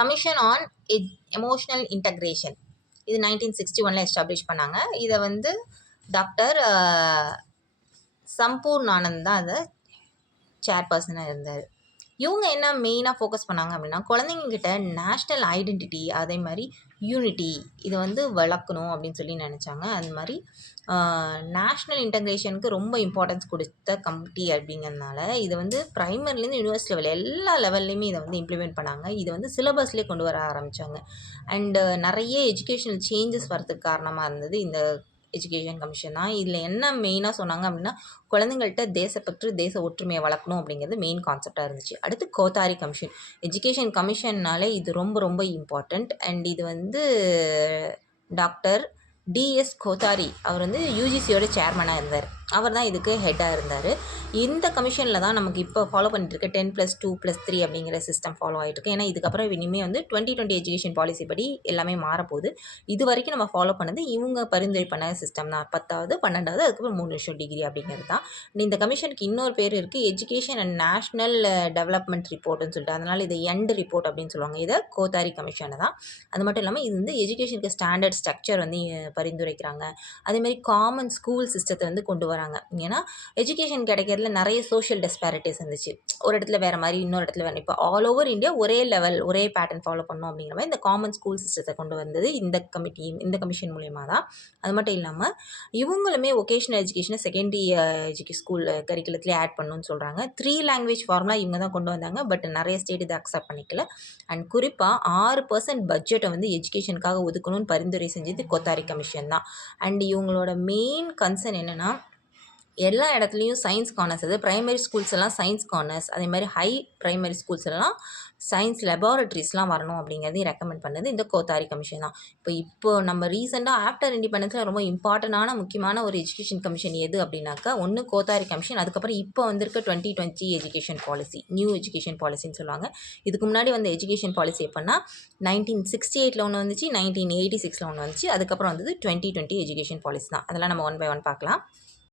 Commission on emotional integration. இது 1961 establish பண்ணாங்க. இதை வந்து டாக்டர் சம்பூர்ணானந்த் தான் அதை சேர்பர்சனாக இருந்தார். இவங்க என்ன மெயினாக ஃபோக்கஸ் பண்ணாங்க அப்படின்னா, குழந்தைங்கக்கிட்ட நேஷ்னல் ஐடென்டிட்டி அதே மாதிரி யூனிட்டி இதை வந்து வளர்க்கணும் அப்படின்னு சொல்லி நினச்சாங்க. அது மாதிரி நேஷ்னல் இன்டகிரேஷனுக்கு ரொம்ப இம்பார்ட்டன்ஸ் கொடுத்த கமிட்டி அப்படிங்கிறதுனால இதை வந்து ப்ரைமரிலேருந்து யூனிவர்சிட்டி லெவல் எல்லா லெவல்லையுமே இதை வந்து இம்ப்ளிமெண்ட் பண்ணாங்க. இதை வந்து சிலபஸ்லேயே கொண்டு வர ஆரம்பித்தாங்க. அண்டு நிறைய எஜுகேஷனல் சேஞ்சஸ் வரதுக்கு காரணமாக இருந்தது இந்த எஜுகேஷன் கமிஷன் தான். இதில் என்ன மெயினாக சொன்னாங்க அப்படின்னா, குழந்தைங்கள்ட்ட தேசப்பற்று தேச ஒற்றுமையை வளர்க்கணும் அப்படிங்கிறது மெயின் கான்செப்டாக இருந்துச்சு. அடுத்து கோத்தாரி கமிஷன். எஜுகேஷன் கமிஷன்னாலே இது ரொம்ப ரொம்ப இம்பார்ட்டண்ட். அண்ட் இது வந்து டாக்டர் டிஎஸ் கோத்தாரி அவர் வந்து யூஜிசியோட சேர்மனாக இருந்தார். அவர் தான் இதுக்கு ஹெட்டாக இருந்தார். இந்த கமிஷனில் தான் நமக்கு இப்போ ஃபாலோ பண்ணிட்டு இருக்க 10+2+3 அப்படிங்கிற சிஸ்டம் ஃபாலோ ஆகிட்டு இருக்கு. ஏன்னா இதுக்கப்புறம் இனிமேல் வந்து 2020 எஜுகேஷன் பாலிசி படி எல்லாமே மாறப்போகுது. இது வரைக்கும் நம்ம ஃபாலோ பண்ணது இவங்க பரிந்துரை பண்ண சிஸ்டம் தான். 10வது 12வது அதுக்கப்புறம் 3 வருஷம் டிகிரி அப்படிங்கிறது தான். இந்த கமிஷனுக்கு இன்னொரு பேர் இருக்குது, எஜுகேஷன் அண்ட் நேஷ்னல் டெவலப்மெண்ட் ரிப்போர்ட்னு சொல்லிட்டு. அதனால் இது எண்ட் ரிப்போர்ட் அப்படின்னு சொல்லுவாங்க. இதை கோத்தாரி கமிஷனை தான். அது மட்டும் இல்லாமல் இது வந்து எஜுகேஷனுக்கு ஸ்டாண்டர்ட் ஸ்ட்ரக்சர் வந்து பரிந்துரைக்கிறாங்க. அதேமாதிரி காமன் ஸ்கூல் சிஸ்டத்தை வந்து கொண்டு வராங்க. ஏன்னா எஜுகேஷன் கிடைக்கிறதுல நிறைய சோஷியல் டெஸ்பாரிட்டிஸ் இருந்துச்சு. ஒரு இடத்துல வேறு மாதிரி, இன்னொரு இடத்துல வேறு. இப்போ ஆல் ஓவர் இந்தியா ஒரே லெவல் ஒரே பேட்டர்ன் ஃபாலோ பண்ணணும் அப்படிங்கிற மாதிரி இந்த காமன் ஸ்கூல் சிஸ்டத்தை கொண்டு வந்தது இந்த கமிஷன் மூலயமா தான். அது மட்டும் இல்லாமல் இவங்களுமே வொகேஷனல் எஜுகேஷனை செகண்டரி ஸ்கூல் கரிக்குலத்துலேயே ஆட் பண்ணணும்னு சொல்கிறாங்க. 3 லாங்குவேஜ் ஃபார்முலா இவங்க தான் கொண்டு வந்தாங்க. பட் நிறைய ஸ்டேட் இதை அக்செப்ட் பண்ணிக்கல. அண்ட் குறிப்பாக 6% பட்ஜெட்டை வந்து எஜுகேஷனுக்காக ஒதுக்கணும்னு பரிந்துரை செஞ்சது கோத்தாரி கமிஷன் தான். அண்ட் இவங்களோட மெயின் கன்சர்ன் என்னென்னா, எல்லா இடத்துலையும் சயின்ஸ் கார்னர்ஸ், அதாவது ப்ரைமரி ஸ்கூல்ஸ் எல்லாம் சயின்ஸ் கார்னர்ஸ், அதே மாதிரி ஹை ப்ரைமரி ஸ்கூல்ஸ் எல்லாம் சயின்ஸ் லெபார்ட்ரிஸ்லாம் வரணும் அப்படிங்கிறதையும் ரெக்கமெண்ட் பண்ணது இந்த கோத்தாரி கமிஷன் தான். இப்போ நம்ம ரீசெண்டாக ஆஃப்டர் இண்டிபெண்டன்ஸில் ரொம்ப இம்பார்ட்டண்டான முக்கியமான ஒரு எஜுகேஷன் கமிஷன் எது அப்படின்னாக்கா, ஒன்று கோத்தாரி கமிஷன், அதுக்கப்புறம் இப்போ வந்திருக்க 2020 எஜுகேஷன் பாலிசி, நியூ எஜுகேஷன் பாலிசின்னு சொல்லுவாங்க. இதுக்கு முன்னாடி வந்த எஜுகேஷன் பாலிசி எப்போன்னா 1968 ஒன்று வந்துச்சு, 1986 ஒன்று வந்துச்சு, அதுக்கப்புறம் வந்தது 2020 எஜுகேஷன் பாலிசி தான். அதெல்லாம் நம்ம ஒன் பை ஒன் பார்க்கலாம்.